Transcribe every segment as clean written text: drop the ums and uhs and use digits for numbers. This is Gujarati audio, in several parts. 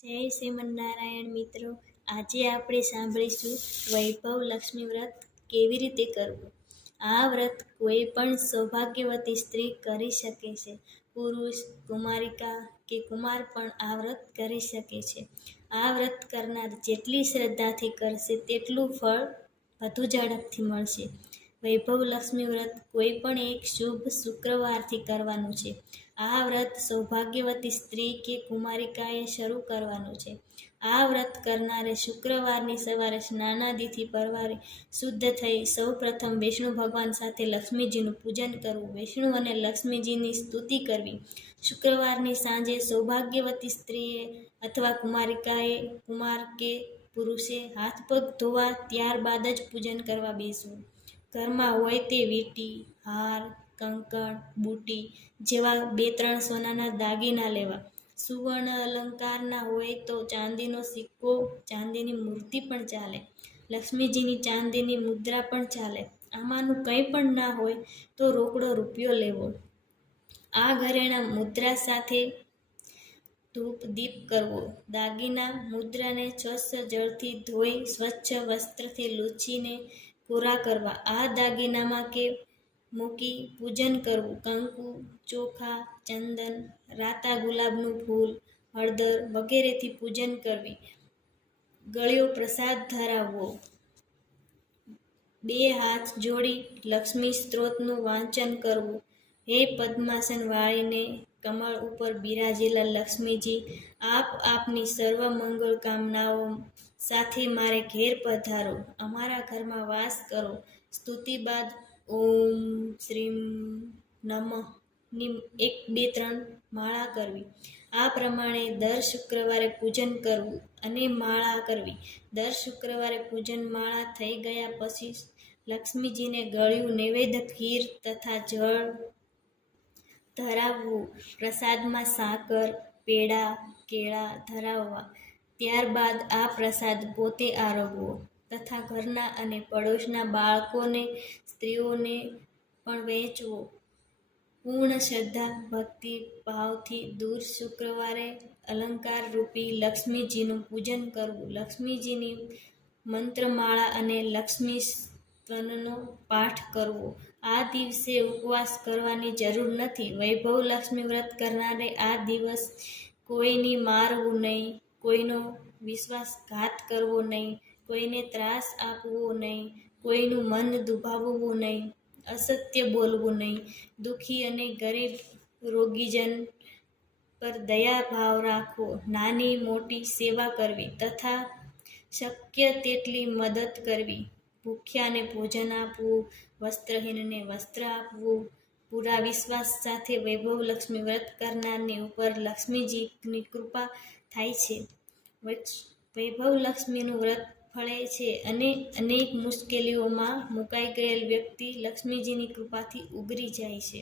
જય શ્રીમન્નારાયણ મિત્રો, આજે આપણે સાંભળીશું વૈભવ લક્ષ્મી વ્રત કેવી રીતે કરવું. આ વ્રત કોઈ પણ સૌભાગ્યવતી સ્ત્રી કરી શકે છે. પુરુષ, કુમારિકા કે કુમાર પણ આ વ્રત કરી શકે છે. આ વ્રત કરનાર જેટલી શ્રદ્ધાથી કરશે તેટલું ફળ વધુ ઝડપથી મળશે. વૈભવ લક્ષ્મી વ્રત કોઈ પણ એક શુભ શુક્રવારથી કરવાનું છે. આ વ્રત સૌભાગ્યવતી સ્ત્રી કે કુમારિકાએ શરૂ કરવાનું છે. આ વ્રત કરનારે શુક્રવારની સવારે સ્નાનાદિથી પરવારે શુદ્ધ થઈ સૌ પ્રથમ વિષ્ણુ ભગવાન સાથે લક્ષ્મીજીનું પૂજન કરવું, વિષ્ણુ અને લક્ષ્મીજીની સ્તુતિ કરવી. શુક્રવારની સાંજે સૌભાગ્યવતી સ્ત્રીએ અથવા કુમારિકાએ, કુમાર કે પુરુષે હાથ પગ ધોવા ત્યારબાદ જ પૂજન કરવા બેસવું. ઘરમાં હોય તે વીંટી, હાર, કંકણ, બુટી જેવા 2-3 સોનાના દાગીના લેવા. સુવર્ણ અલંકારના હોય તો ચાંદીનો સિક્કો, ચાંદીની મૂર્તિ પણ ચાલે. લક્ષ્મીજીની ચાંદીની મુદ્રા પણ ચાલે. આમાંનું કંઈ પણ ના હોય તો રોકડો રૂપિયો લેવો. આ ઘરેણા મુદ્રા સાથે ધૂપ દીપ કરવો. દાગીના મુદ્રાને સ્વચ્છ જળથી ધોઈ સ્વચ્છ વસ્ત્રથી લૂછીને કોરા કરવા. આ દાગીનામાં કે મૂકી પૂજન કરવું. કંકુ, ચોખા, ચંદન, રાતા ગુલાબનું ફૂલ, હળદર વગેરેથી પૂજન કરવી. ગળ્યો પ્રસાદ ધરાવવો. 2 હાથ જોડી લક્ષ્મી સ્ત્રોતનું વાંચન કરવું. હે પદ્માસન વાળીને કમળ ઉપર બિરાજેલા લક્ષ્મીજી, આપ આપની સર્વ મંગળ કામનાઓ સાથે મારે ઘેર પધારો, અમારા ઘરમાં વાસ કરો. સ્તુતિ બાદ ઓમ શ્રીમ નમઃ ની 1-2-3 માળા કરવી. આ પ્રમાણે દર શુક્રવારે પૂજન કરવું અને માળા કરવી. દર શુક્રવારે પૂજન માળા થઈ ગયા પછી લક્ષ્મીજીને ગળ્યું નૈવેદ્ય ખીર તથા જળ ધરાવવું. પ્રસાદમાં સાકર, પેડા, કેળા ધરાવવા. ત્યારબાદ આ પ્રસાદ પોતે આરોગવો તથા ઘરના અને પડોશના બાળકોને, સ્ત્રીઓને પણ વહેંચવો. પૂર્ણ શ્રદ્ધા ભક્તિ ભાવથી દર શુક્રવારે અલંકાર રૂપી લક્ષ્મીજીનું પૂજન કરવું. લક્ષ્મીજીની મંત્રમાળા અને લક્ષ્મી સ્તવનનો પાઠ કરવો. આ દિવસે ઉપવાસ કરવાની જરૂર નથી. વૈભવ લક્ષ્મી વ્રત કરનારે આ દિવસ કોઈની મારવું નહીં, કોઈનો વિશ્વાસઘાત કરવો નહીં, કોઈને ત્રાસ આપવો નહીં, કોઈનું મન દુભાવવું નહીં, અસત્ય બોલવું નહીં, દુઃખી અને ગરીબ રોગીજન પર દયાભાવ રાખવો, નાની મોટી સેવા કરવી તથા શક્ય તેટલી મદદ કરવી. ભૂખ્યાને ભોજન આપવું, વસ્ત્રહીનને વસ્ત્ર આપવું. પૂરા વિશ્વાસ સાથે વૈભવ લક્ષ્મી વ્રત કરનારની ઉપર લક્ષ્મીજીની કૃપા થાય છે. વૈભવ લક્ષ્મીનું વ્રત ફળે છે અને અનેક મુશ્કેલીઓમાં મુકાઈ ગયેલ વ્યક્તિ લક્ષ્મીજીની કૃપાથી ઉગરી જાય છે.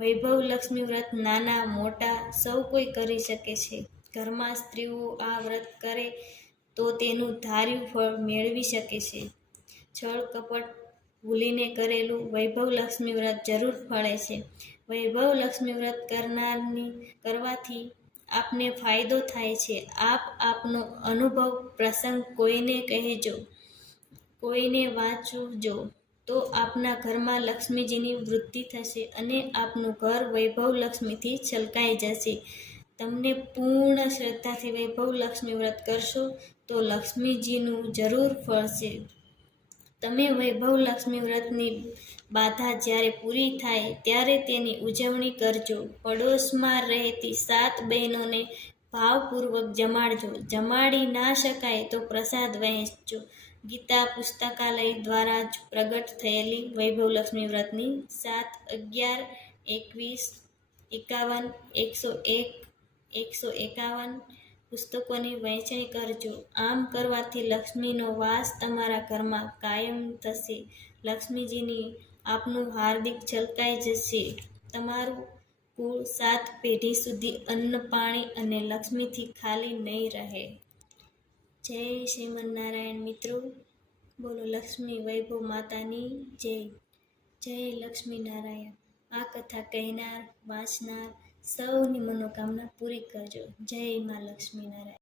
વૈભવ લક્ષ્મી વ્રત નાના મોટા સૌ કોઈ કરી શકે છે. ઘરમાં સ્ત્રીઓ આ વ્રત કરે તો તેનું ધાર્યું ફળ મેળવી શકે છે. છળ કપટ ભૂલીને કરેલું વૈભવ લક્ષ્મી વ્રત જરૂર ફળે છે. વૈભવ લક્ષ્મી વ્રત કરવાથી આપને ફાયદો થાય છે. આપ આપનો અનુભવ પ્રસંગ કોઈને કહેજો, કોઈને વાંચજો તો આપના ઘરમાં લક્ષ્મીજીની વૃદ્ધિ થશે અને આપનું ઘર વૈભવ લક્ષ્મીથી છલકાઈ જશે. તમને પૂર્ણ શ્રદ્ધાથી વૈભવ લક્ષ્મી વ્રત કરશો તો લક્ષ્મીજીનું જરૂર ફળશે. તમે વૈભવ લક્ષ્મી વ્રતની બાધા જ્યારે પૂરી થાય ત્યારે તેની ઉજવણી કરજો. પડોશમાં રહેતી 7 બહેનોને ભાવપૂર્વક જમાડજો. જમાડી ના શકાય તો પ્રસાદ વહેંચજો. ગીતા પુસ્તકાલય દ્વારા જ પ્રગટ થયેલી વૈભવ લક્ષ્મી વ્રતની 7, 11, 21, 51, 101, 151 પુસ્તકોની વહેંચણી કરજો. આમ કરવાથી લક્ષ્મીનો વાસ તમારા ઘરમાં કાયમ થશે. લક્ષ્મીજીની આપનું હાર્દિક છલકાઈ જશે. તમારું કુળ 7 પેઢી સુધી અન્ન પાણી અને લક્ષ્મીથી ખાલી નહીં રહે. જય શ્રીમન્નારાયણ મિત્રો, બોલો લક્ષ્મી વૈભવ માતાની જય. જય લક્ષ્મીનારાયણ. આ કથા કહેનાર, વાંચનાર સૌની મનોકામના પૂરી કરજો. જય માં લક્ષ્મીનારાયણ.